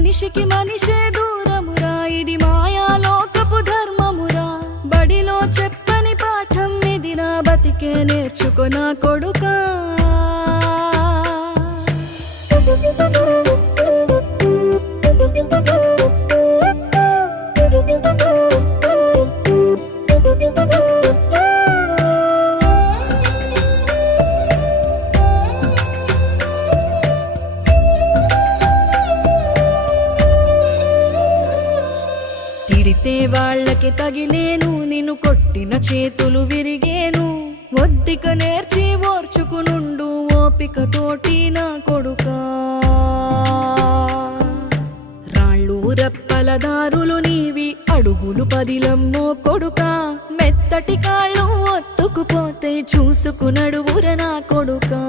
మనిషికి మనిషే దూరమురా, ఇది మాయాలోకపు ధర్మమురా. బడిలో చెప్పని పాఠం ఇది, నా బతికే నేర్చుకో నా కొడుకా. తిడితే వాళ్ళకి తగిలేను, నిన్ను కొట్టిన చేతులు విరిగేను. ఒద్దిక నేర్చి ఓర్చుకునుండు ఓపిక తోటి నా కొడుకా. రాళ్ళు రెప్పల దారులు నీవి, అడుగులు పదిలమ్మో కొడుకా. మెత్తటి కాళ్ళు ఒత్తుకుపోతే చూసుకునడువుర నా కొడుకా.